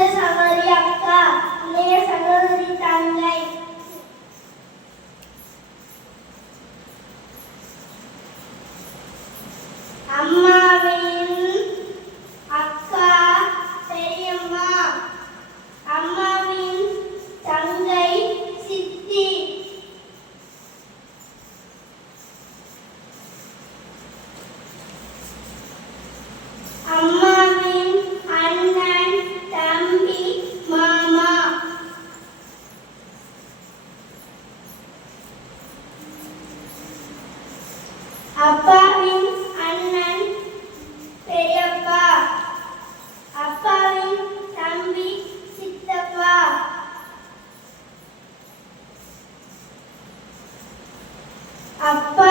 மூத்த சகோதரி அக்கா, இளைய சகோதரி தங்கை. அம்மாவின் அக்கா பெரியம்மா, அம்மாவின் தங்கை சித்தி. அம்மாவின் அண்ணன் தம்பி மாமா. அப்பாவின் அண்ணன் பெரியப்பா, அப்பாவின் தம்பி சித்தப்பா. அப்பா